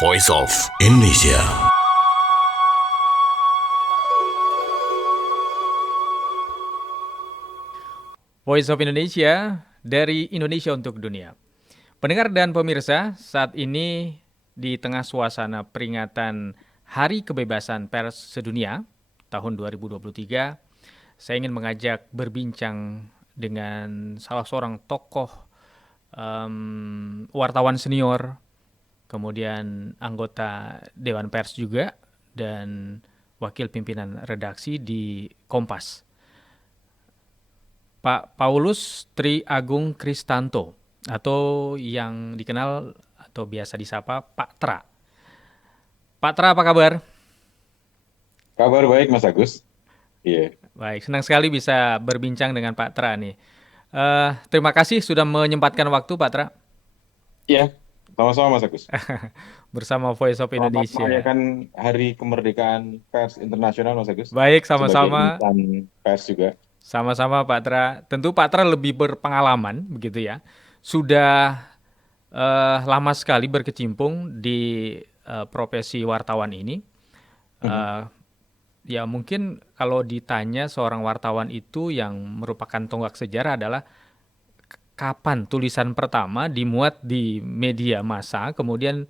Voice of Indonesia. Voice of Indonesia dari Indonesia untuk dunia. Pendengar dan pemirsa, saat ini di tengah suasana peringatan Hari Kebebasan Pers Sedunia tahun 2023, saya ingin mengajak berbincang dengan salah seorang tokoh wartawan senior, kemudian anggota Dewan Pers juga, dan wakil pimpinan redaksi di Kompas. Pak Paulus Tri Agung Kristanto atau yang dikenal atau biasa disapa Pak Tra. Pak Tra, apa kabar? Kabar baik Mas Agus. Iya, Baik, senang sekali bisa berbincang dengan Pak Tra nih. Terima kasih sudah menyempatkan waktu Pak Tra iya, sama-sama Mas Agus. bersama Voice of Selamat Indonesia. merayakan Hari Kemerdekaan Pers Internasional Mas Agus. Baik, Sebagai sama-sama. insan pers juga. Sama-sama Pak Tra. Tentu Pak Tra lebih berpengalaman begitu ya. Sudah lama sekali berkecimpung di profesi wartawan ini. Mhm. Eh, Ya mungkin kalau ditanya seorang wartawan itu yang merupakan tonggak sejarah adalah kapan tulisan pertama dimuat di media massa kemudian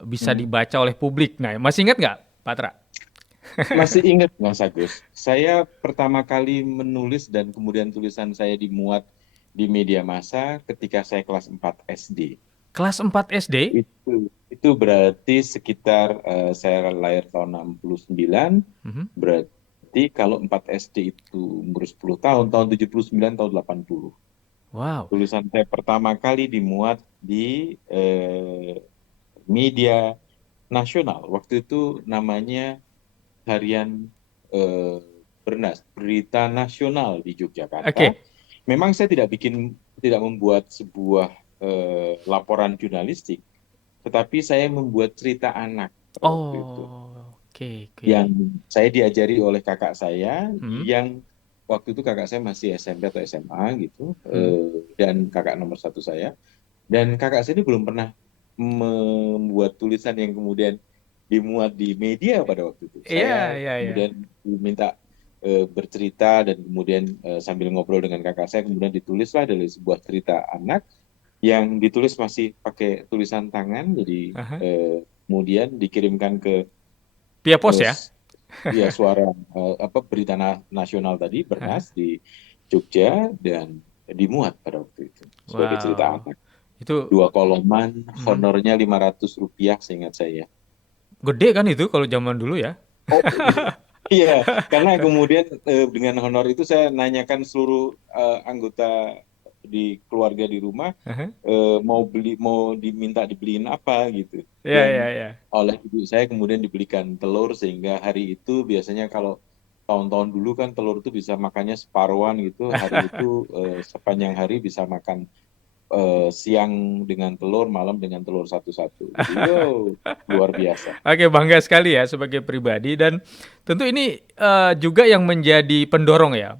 bisa Mhm. dibaca oleh publik. Nah, masih ingat nggak, Pak Tra? Masih ingat Mas Agus, saya pertama kali menulis dan kemudian tulisan saya dimuat di media massa ketika saya kelas 4 SD. Kelas 4 SD? Itu berarti sekitar saya lahir tahun 69, Mhm. berarti kalau 4 SD itu umur 10 tahun, tahun 79, tahun 80. Wow. Tulisan saya pertama kali dimuat di media nasional. Waktu itu namanya Harian eh, Bernas, Berita Nasional di Yogyakarta. Oke. Memang saya tidak membuat sebuah laporan jurnalistik, tetapi saya membuat cerita anak pada waktu itu. Oh, oke, Yang oke. saya diajari oleh kakak saya, Mhm. yang waktu itu kakak saya masih SMP atau SMA gitu, Mhm. dan kakak nomor satu saya. Dan kakak saya ini belum pernah membuat tulisan yang kemudian dimuat di media pada waktu itu. Iya, Saya iya, iya. kemudian diminta bercerita dan kemudian sambil ngobrol dengan kakak saya kemudian ditulislah dari sebuah cerita anak yang ditulis masih pakai tulisan tangan. Jadi Aha. kemudian dikirimkan ke Via pos eh, ya? ya suara apa berita nasional tadi Aha. Bernas di Jogja dan dimuat pada waktu itu sebagai cerita Wow. anak. Itu 2 koloman, mhm. honornya Rp500 seingat saya. Gede kan itu kalau zaman dulu ya? Oh iya, karena kemudian dengan honor itu saya nanyakan seluruh anggota di keluarga di rumah Aha. mau diminta dibeliin apa gitu. Iya, Dan iya, iya. oleh ibu saya kemudian dibelikan telur sehingga hari itu biasanya kalau tahun-tahun dulu kan telur itu bisa makannya separuhan gitu. Hari itu sepanjang hari bisa makan siang dengan telur, malam dengan telur satu-satu. Jadi yo luar biasa. Oke, bangga sekali ya sebagai pribadi dan tentu ini juga yang menjadi pendorong ya.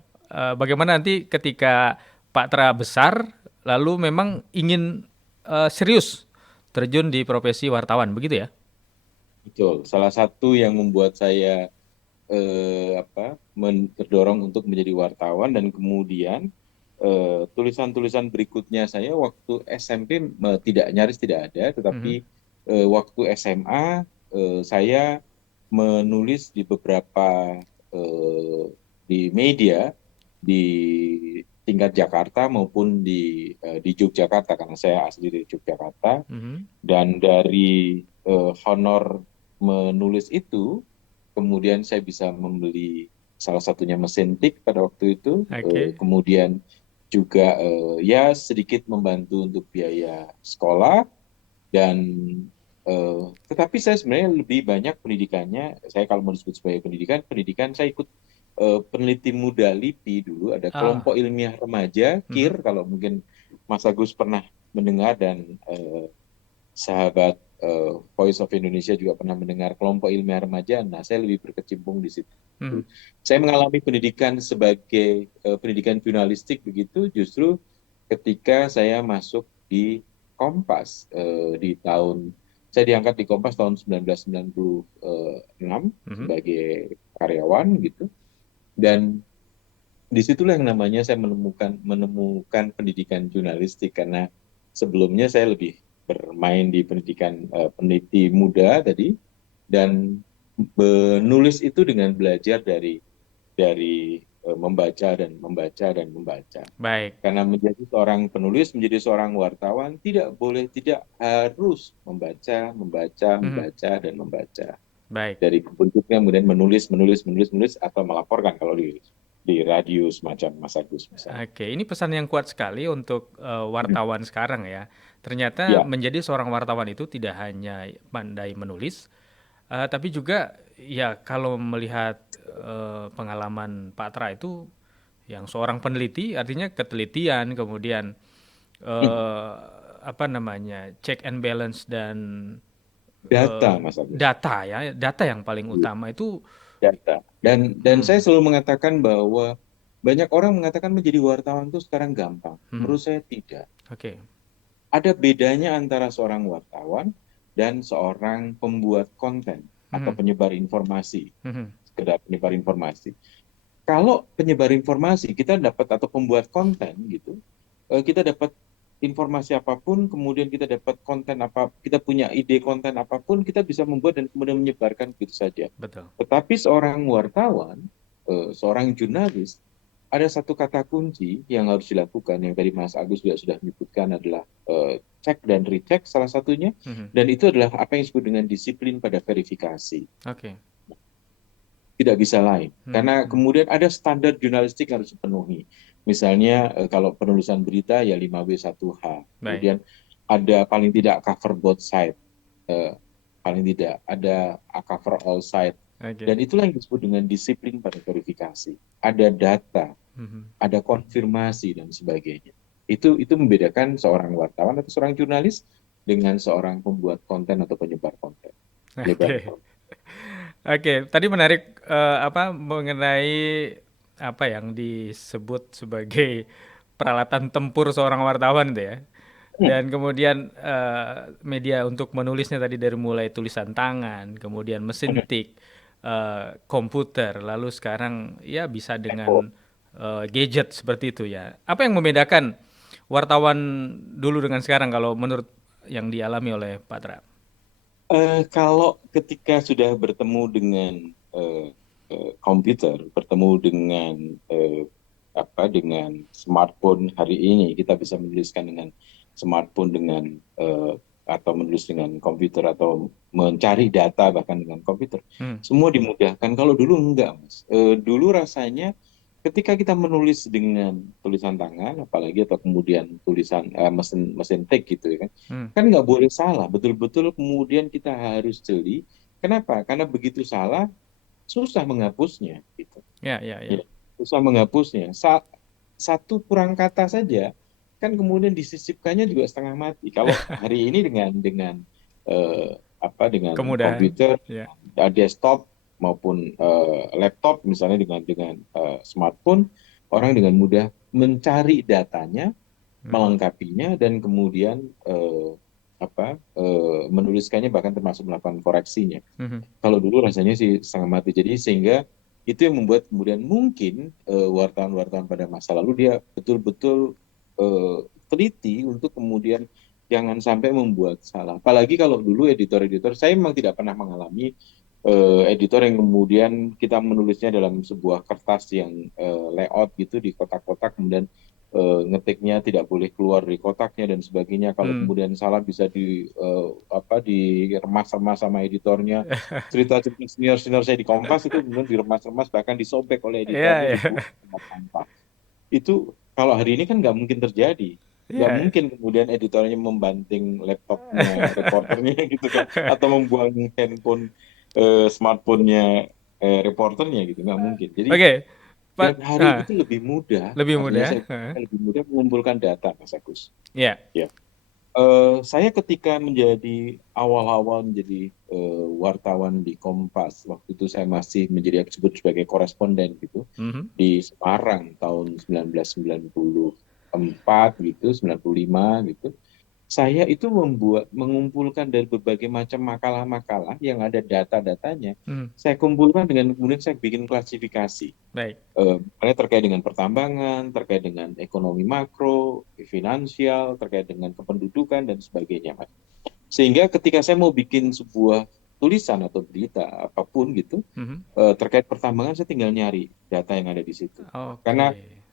Bagaimana nanti ketika Pak Tra besar, lalu memang ingin serius terjun di profesi wartawan, begitu ya? Betul. Salah satu yang membuat saya terdorong untuk menjadi wartawan dan kemudian tulisan-tulisan berikutnya saya waktu SMP tidak nyaris tidak ada, Mhm. tetapi waktu SMA saya menulis di beberapa eh, di media di tingkat Jakarta maupun di Yogyakarta karena saya asli dari Yogyakarta. Mhm. Dan dari honor menulis itu, kemudian saya bisa membeli salah satunya mesin tik pada waktu itu, Oke. kemudian juga ya sedikit membantu untuk biaya sekolah dan tetapi saya sebenarnya lebih banyak pendidikannya. Saya kalau mau disebut sebagai pendidikan saya ikut peneliti muda LIPI dulu, ada Ah. kelompok ilmiah remaja Mhm. KIR kalau mungkin Mas Agus pernah mendengar dan sahabat Voice of Indonesia juga pernah mendengar kelompok ilmiah remaja. Nah, saya lebih berkecimpung di situ. Mhm. Saya mengalami pendidikan sebagai pendidikan jurnalistik begitu justru ketika saya masuk di Kompas di tahun Saya diangkat di Kompas tahun 1996 Mhm. sebagai karyawan gitu. Dan disitulah yang namanya saya menemukan pendidikan jurnalistik, karena sebelumnya saya lebih bermain di pendidikan peneliti muda tadi, dan menulis itu dengan belajar dari membaca dan membaca dan membaca. Baik. Karena menjadi seorang penulis, menjadi seorang wartawan, tidak harus membaca, membaca, Mhm. membaca, dan membaca. Baik. Dari bentuknya kemudian menulis, menulis, menulis, menulis, atau melaporkan kalau di radio semacam Mas Agus misalnya. Oke, ini pesan yang kuat sekali untuk wartawan sekarang ya. Ternyata Ya, menjadi seorang wartawan itu tidak hanya pandai menulis, tapi juga ya kalau melihat pengalaman Pak Tra itu yang seorang peneliti, artinya ketelitian, kemudian eh, apa namanya, check and balance dan data Mas Agus. data ya, data yang paling Iya, utama itu. data. Dan saya Hmm, selalu mengatakan bahwa banyak orang mengatakan menjadi wartawan itu sekarang gampang. hmm, Menurut saya tidak. oke. Ada bedanya antara seorang wartawan dan seorang pembuat konten atau Hmm, penyebar informasi, hmm, sekedar penyebar informasi. Kalau penyebar informasi kita dapat, atau pembuat konten gitu, kita dapat informasi apapun, kemudian kita dapat konten apa, kita punya ide konten apapun, kita bisa membuat dan kemudian menyebarkan begitu saja. betul. Tetapi seorang wartawan, seorang jurnalis, ada satu kata kunci yang harus dilakukan, yang tadi Mas Agus juga sudah menyebutkan, adalah cek dan recheck salah satunya, Hmm, dan itu adalah apa yang disebut dengan disiplin pada verifikasi. oke. Tidak bisa lain. Hmm, Karena hmm, kemudian ada standar jurnalistik yang harus dipenuhi. Misalnya kalau penulisan berita ya 5W1H. baik. Kemudian ada paling tidak cover both side. Eh, Paling tidak ada cover all side. Oke. Dan itulah yang disebut dengan disiplin pada verifikasi. Ada data, Hmm, ada konfirmasi dan sebagainya. Itu membedakan seorang wartawan atau seorang jurnalis dengan seorang pembuat konten atau penyebar konten. Penyebar oke. informasi. Oke, tadi menarik apa mengenai apa yang disebut sebagai peralatan tempur seorang wartawan itu ya. Hmm. Dan kemudian media untuk menulisnya tadi dari mulai tulisan tangan, kemudian mesin tik, komputer, lalu sekarang ya bisa dengan gadget seperti itu ya. Apa yang membedakan wartawan dulu dengan sekarang kalau menurut yang dialami oleh Pak Tra? Kalau ketika sudah bertemu dengan eh, komputer, bertemu dengan eh, dengan smartphone hari ini, kita bisa menuliskan dengan smartphone, dengan atau menulis dengan komputer, atau mencari data bahkan dengan komputer. Hmm, Semua dimudahkan. Kalau dulu enggak, Mas. Dulu rasanya ketika kita menulis dengan tulisan tangan, apalagi, atau kemudian tulisan mesin mesin tik gitu ya kan, hmm. kan nggak boleh salah, betul-betul kemudian kita harus jeli. Kenapa? Karena begitu salah, susah menghapusnya gitu. Ya, ya, ya. Ya, susah menghapusnya. Satu kurang kata saja kan kemudian disisipkannya juga setengah mati. Kalau hari ini dengan Kemudahan. komputer, Ya. desktop maupun laptop, misalnya dengan smartphone, orang dengan mudah mencari datanya, Mhm, melengkapinya, dan kemudian menuliskannya, bahkan termasuk melakukan koreksinya. mhm. Kalau dulu rasanya sih setengah mati. Jadi sehingga itu yang membuat kemudian mungkin wartawan-wartawan pada masa lalu dia betul-betul teliti untuk kemudian jangan sampai membuat salah. Apalagi kalau dulu editor-editor, saya memang tidak pernah mengalami editor yang kemudian kita menulisnya dalam sebuah kertas yang layout gitu di kotak-kotak, kemudian ngetiknya tidak boleh keluar dari kotaknya dan sebagainya. Kalau Hmm. kemudian salah bisa diremas-remas sama editornya. Cerita-cerita senior-senior saya di Kompas itu kemudian diremas-remas, bahkan disobek oleh Iya, editornya, iya. dibuang ke tempat sampah. Itu kalau hari ini kan nggak mungkin terjadi. Nggak Iya. mungkin kemudian editornya membanting laptopnya reporternya gitu kan, atau membuang handphone smartphone-nya reporternya gitu, nggak mungkin. Jadi Oke, dan Pak. hari itu lebih mudah, Lebih artinya mudah. saya lebih mudah mengumpulkan data, Mas Agus. Ya. Ya. Saya ketika menjadi awal-awal menjadi wartawan di Kompas, waktu itu saya masih menjadi disebut sebagai koresponden gitu Mhm. di Semarang tahun 1994 gitu, 95 gitu. saya itu mengumpulkan dari berbagai macam makalah-makalah yang ada data-datanya. Hmm, Saya kumpulkan dengan kemudian saya bikin klasifikasi. baik. Misalnya terkait dengan pertambangan, terkait dengan ekonomi makro, finansial, terkait dengan kependudukan dan sebagainya, Mas. Sehingga ketika saya mau bikin sebuah tulisan atau berita apapun gitu Mhm. terkait pertambangan, saya tinggal nyari data yang ada di situ. Oke.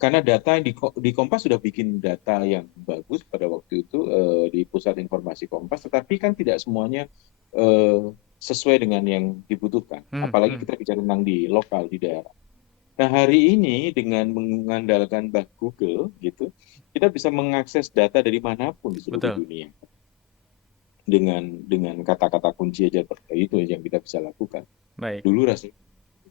Karena data yang di Kompas sudah bikin data yang bagus pada waktu itu di pusat informasi Kompas, tetapi kan tidak semuanya eh, sesuai dengan yang dibutuhkan. Hmm, Apalagi hmm, kita bicara tentang di lokal di daerah. Nah, hari ini dengan mengandalkan Google gitu, kita bisa mengakses data dari manapun di seluruh betul. dunia dengan kata-kata kunci aja itu yang kita bisa lakukan. Baik. Dulu rasanya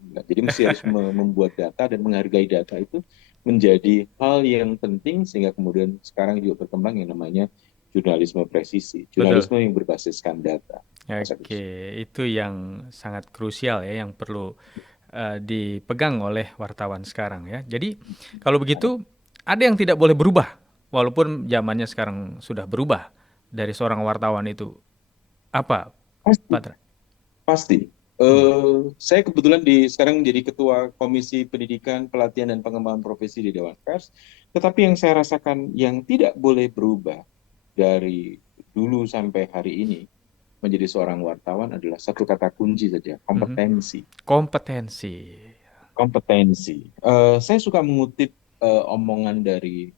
enggak. Jadi mesti harus membuat data dan menghargai data itu menjadi hal yang penting sehingga kemudian sekarang juga berkembang yang namanya jurnalisme presisi, Betul. jurnalisme yang berbasiskan data. Mas Oke, Agus. itu yang sangat krusial ya, yang perlu dipegang oleh wartawan sekarang ya. Jadi kalau begitu ada yang tidak boleh berubah, walaupun zamannya sekarang sudah berubah dari seorang wartawan itu apa, Pasti, Pak Tra? pasti. Hmm. Saya kebetulan sekarang menjadi ketua Komisi Pendidikan, Pelatihan dan Pengembangan Profesi di Dewan Pers. Tetapi yang saya rasakan yang tidak boleh berubah dari dulu sampai hari ini menjadi seorang wartawan adalah satu kata kunci saja, Mhm. kompetensi. Kompetensi. Kompetensi. Saya suka mengutip omongan dari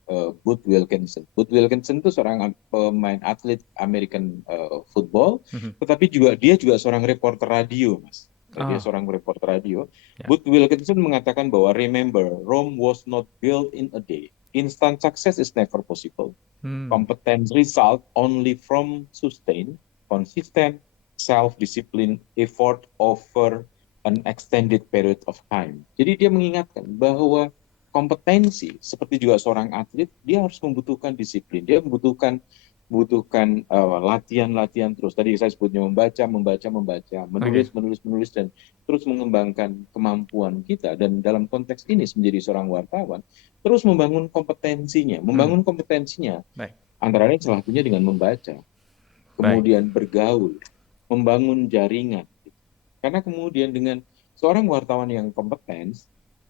Booth Wilkinson. Booth Wilkinson itu seorang pemain atlet American football, Mhm. tetapi dia juga seorang reporter radio, Mas. Dia Oh, seorang reporter radio. ya. Booth Wilkinson mengatakan bahwa remember, Rome was not built in a day. Instant success is never possible. Hmm. Competence result only from sustained, consistent, self-discipline effort over an extended period of time. Jadi dia mengingatkan bahwa kompetensi seperti juga seorang atlet, dia harus membutuhkan disiplin, dia membutuhkan latihan-latihan terus. Tadi saya sebutnya membaca, Oke. menulis dan terus mengembangkan kemampuan kita. Dan dalam konteks ini menjadi seorang wartawan, terus Hmm. membangun kompetensinya Baik. antara lain salah satunya dengan membaca, Baik. kemudian bergaul, membangun jaringan. Karena kemudian dengan seorang wartawan yang kompeten,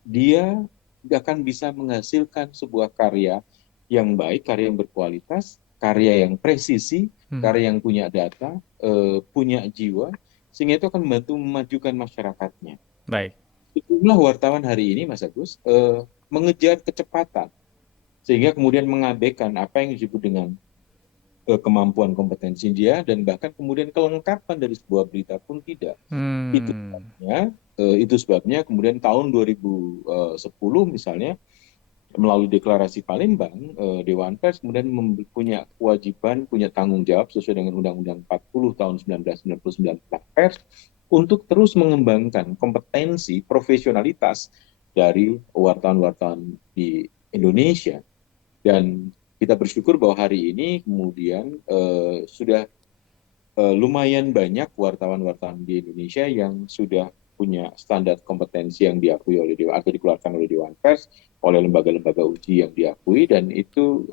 dia akan bisa menghasilkan sebuah karya yang baik, karya yang berkualitas, karya yang presisi, Hmm. karya yang punya data, punya jiwa, sehingga itu akan membantu memajukan masyarakatnya. Baik. Sejumlah wartawan hari ini, Mas Agus, mengejar kecepatan, sehingga kemudian mengabaikan apa yang disebut dengan kemampuan kompetensi dia dan bahkan kemudian kelengkapan dari sebuah berita pun tidak. Itu Hmm. sebabnya, itu sebabnya kemudian tahun 2010 misalnya melalui deklarasi Palembang, Dewan Pers kemudian punya kewajiban, punya tanggung jawab sesuai dengan Undang-Undang 40 tahun 1999 tentang pers untuk terus mengembangkan kompetensi profesionalitas dari wartawan-wartawan di Indonesia. Dan kita bersyukur bahwa hari ini kemudian sudah lumayan banyak wartawan-wartawan di Indonesia yang sudah punya standar kompetensi yang diakui oleh Dewan atau dikeluarkan oleh Dewan Pers, oleh lembaga-lembaga uji yang diakui dan itu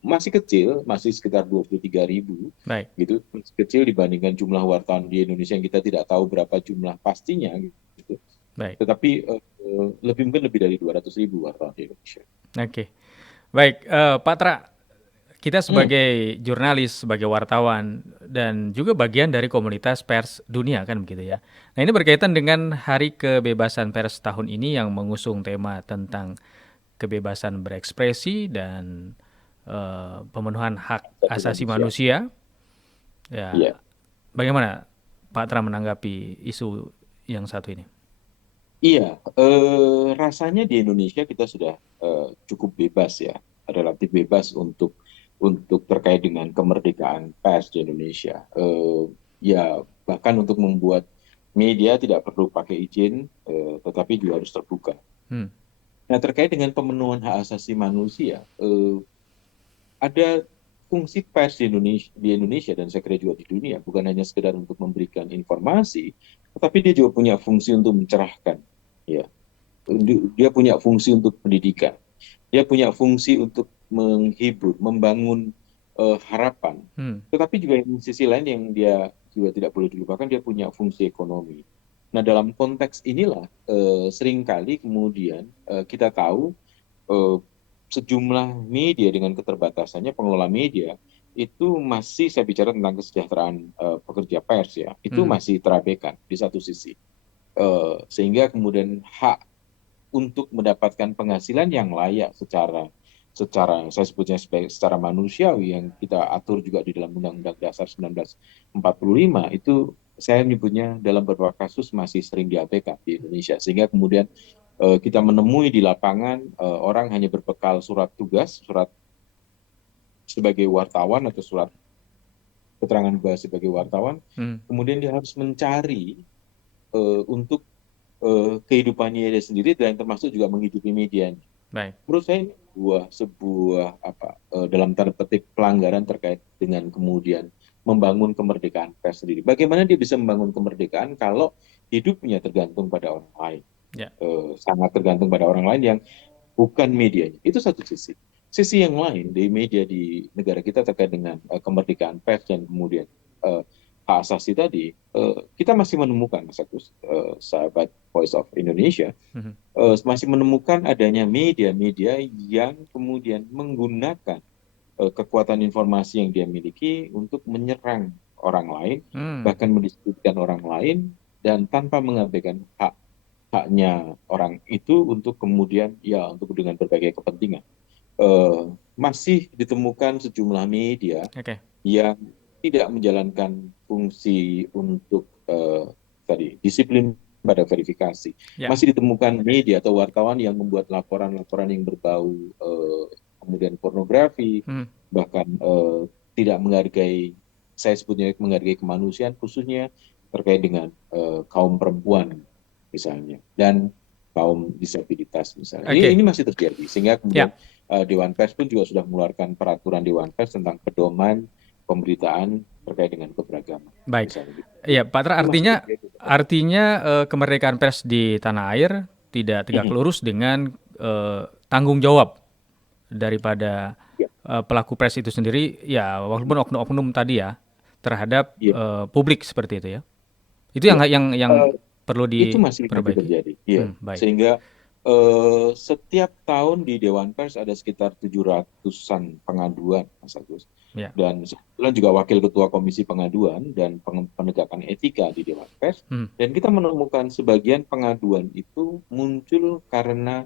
masih kecil, masih sekitar 23.000 Baik. gitu, masih kecil dibandingkan jumlah wartawan di Indonesia yang kita tidak tahu berapa jumlah pastinya gitu. Baik. Tetapi mungkin lebih dari 200.000 wartawan di Indonesia. Oke. Baik, Pak Tra, kita Hmm, sebagai jurnalis, sebagai wartawan, dan juga bagian dari komunitas pers dunia kan begitu ya. Nah ini berkaitan dengan Hari Kebebasan Pers tahun ini yang mengusung tema tentang kebebasan berekspresi dan pemenuhan hak Asasi asasi manusia. manusia. Ya, Iya. bagaimana Pak Tra menanggapi isu yang satu ini? Iya, rasanya di Indonesia kita sudah cukup bebas ya, relatif bebas untuk terkait dengan kemerdekaan pers di Indonesia. Ya, bahkan untuk membuat media tidak perlu pakai izin, tetapi juga harus terbuka. Hmm. Nah, terkait dengan pemenuhan hak asasi manusia, ada fungsi pers di Indonesia dan saya kira juga di dunia, bukan hanya sekedar untuk memberikan informasi, tetapi dia juga punya fungsi untuk mencerahkan. Ya, dia punya fungsi untuk pendidikan, dia punya fungsi untuk menghibur, membangun harapan. Hmm. Tetapi juga di sisi lain yang dia juga tidak boleh dilupakan, dia punya fungsi ekonomi. Nah, dalam konteks inilah seringkali kemudian kita tahu eh, sejumlah media dengan keterbatasannya, pengelola media itu masih, saya bicara tentang kesejahteraan pekerja pers ya, itu Hmm. masih terabaikan di satu sisi. Sehingga kemudian hak untuk mendapatkan penghasilan yang layak secara secara saya sebutnya secara manusiawi yang kita atur juga di dalam Undang-Undang Dasar 1945 itu saya menyebutnya dalam beberapa kasus masih sering diabaikan di Indonesia, sehingga kemudian kita menemui di lapangan orang hanya berbekal surat tugas, surat sebagai wartawan atau surat keterangan bahwa sebagai wartawan, Hmm. kemudian dia harus mencari untuk kehidupannya dia sendiri dan termasuk juga menghidupi media. Baik. Menurut saya ini sebuah dalam tanda petik pelanggaran terkait dengan kemudian membangun kemerdekaan pers sendiri. Bagaimana dia bisa membangun kemerdekaan kalau hidupnya tergantung pada orang lain, Ya. sangat tergantung pada orang lain yang bukan medianya. Itu satu sisi. Sisi yang lain di media di negara kita terkait dengan kemerdekaan pers dan kemudian hak asasi tadi, kita masih menemukan, Mas Agus, sahabat Voice of Indonesia, Mhm. masih menemukan adanya media-media yang kemudian menggunakan kekuatan informasi yang dia miliki untuk menyerang orang lain, Hmm. bahkan mendiskreditkan orang lain, dan tanpa mengabaikan haknya orang itu untuk kemudian ya untuk dengan berbagai kepentingan. Masih ditemukan sejumlah media Oke. yang tidak menjalankan fungsi untuk tadi disiplin pada verifikasi. Ya. Masih ditemukan media atau wartawan yang membuat laporan-laporan yang berbau kemudian pornografi, Hmm. bahkan tidak menghargai, saya sebutnya menghargai kemanusiaan, khususnya terkait dengan kaum perempuan misalnya dan kaum disabilitas misalnya. Ini Oke. masih terjadi, sehingga kemudian Ya. Dewan Pers pun juga sudah mengeluarkan peraturan Dewan Pers tentang pedoman pemberitaan terkait dengan keberagaman Baik. misalnya gitu. Iya, Pak Tra, Itu masih artinya terjadi. artinya kemerdekaan pers di tanah air tidak tegak Mhm. lurus dengan tanggung jawab daripada Ya, pelaku pers itu sendiri, ya walaupun oknum-oknum tadi ya, terhadap iya, publik seperti itu ya. Itu iya. yang Eh, perlu itu masih diperbaiki. terjadi. Iya. Baik. Sehingga setiap tahun di Dewan Pers ada sekitar 700-an pengaduan, Mas Agus. Ya. Dan kebetulan juga wakil ketua Komisi Pengaduan dan Penegakan Etika di Dewan Pers. Hmm. Dan kita menemukan sebagian pengaduan itu muncul karena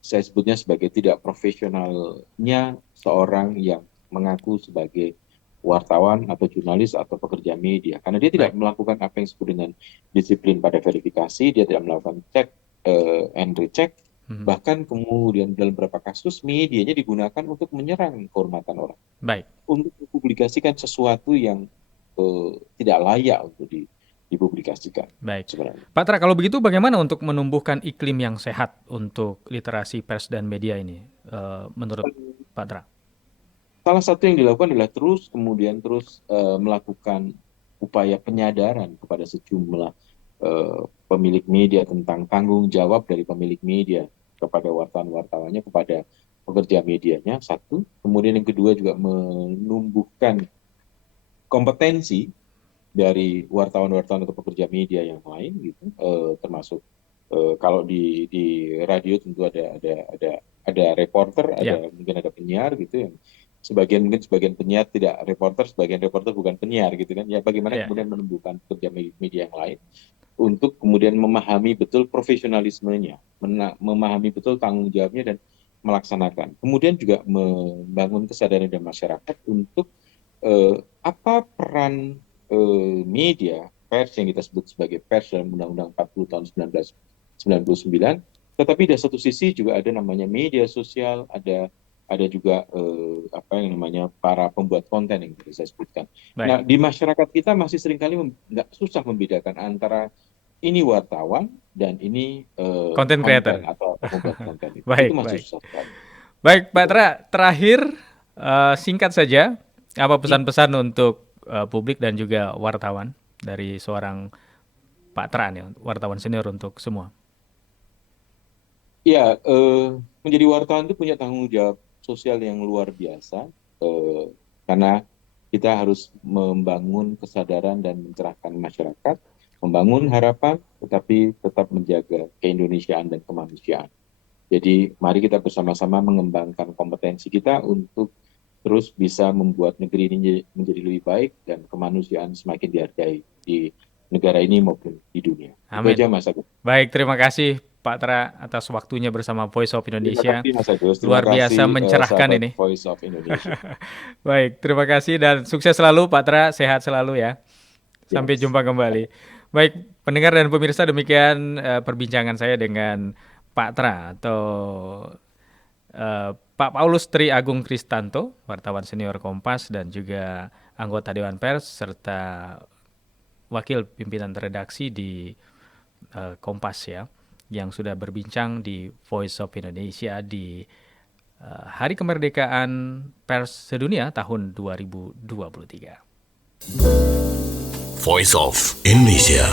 saya sebutnya sebagai tidak profesionalnya seorang yang mengaku sebagai wartawan atau jurnalis atau pekerja media, karena dia tidak Baik. melakukan apa yang disebut dengan disiplin pada verifikasi, dia tidak melakukan cek and recheck, Hmm. bahkan kemudian dalam beberapa kasus medianya digunakan untuk menyerang kehormatan orang, Baik. untuk mempublikasikan sesuatu yang tidak layak untuk dipublikasikan Baik. sebenarnya. Pak Tra, kalau begitu bagaimana untuk menumbuhkan iklim yang sehat untuk literasi pers dan media ini, menurut Pak Tra? Salah satu yang dilakukan adalah terus melakukan upaya penyadaran kepada sejumlah pemilik media tentang tanggung jawab dari pemilik media kepada wartawan-wartawannya, kepada pekerja medianya, satu. Kemudian yang kedua juga menumbuhkan kompetensi dari wartawan-wartawan atau pekerja media yang lain gitu, termasuk kalau di radio tentu ada reporter, Ya. mungkin ada penyiar gitu yang mungkin sebagian penyiar tidak reporter, sebagian reporter bukan penyiar gitu kan. Ya bagaimana Ya. kemudian menumbuhkan pekerja media yang lain untuk kemudian memahami betul profesionalismenya, memahami betul tanggung jawabnya dan melaksanakan. Kemudian juga membangun kesadaran dari masyarakat untuk apa peran media pers yang kita sebut sebagai pers dalam Undang-Undang 40 tahun 1999, tetapi di satu sisi juga ada namanya media sosial, ada juga apa yang namanya para pembuat konten yang tadi saya sebutkan. Baik. Nah, di masyarakat kita masih seringkali nggak susah membedakan antara ini wartawan dan ini Content konten creator. atau pembuat konten itu Baik, masih baik. susah sekali. Baik, Pak Gitu. Tra, terakhir singkat saja apa Hmm. pesan-pesan untuk publik dan juga wartawan dari seorang Pak Tra nih, wartawan senior untuk semua. Ya, menjadi wartawan itu punya tanggung jawab sosial yang luar biasa. karena kita harus membangun kesadaran dan mencerahkan masyarakat, membangun harapan, tetapi tetap menjaga keindonesiaan dan kemanusiaan. Jadi mari kita bersama-sama mengembangkan kompetensi kita untuk terus bisa membuat negeri ini menjadi lebih baik dan kemanusiaan semakin dihargai di negara ini maupun di dunia. Itu Amin. aja Mas Agus. Baik, terima kasih Pak Tra atas waktunya bersama Voice of Terima Indonesia. kasih Mas Agus. Terima Luar biasa kasih mencerahkan sahabat ini. Voice of Indonesia. Baik, terima kasih dan sukses selalu Pak Tra, sehat selalu ya. Sampai Yes. jumpa kembali. Baik, pendengar dan pemirsa, demikian perbincangan saya dengan Pak Tra atau Pak Paulus Tri Agung Kristanto, wartawan senior Kompas dan juga anggota Dewan Pers serta wakil pimpinan redaksi di Kompas ya, yang sudah berbincang di Voice of Indonesia di Hari Kemerdekaan Pers Sedunia tahun 2023. Voice of Indonesia.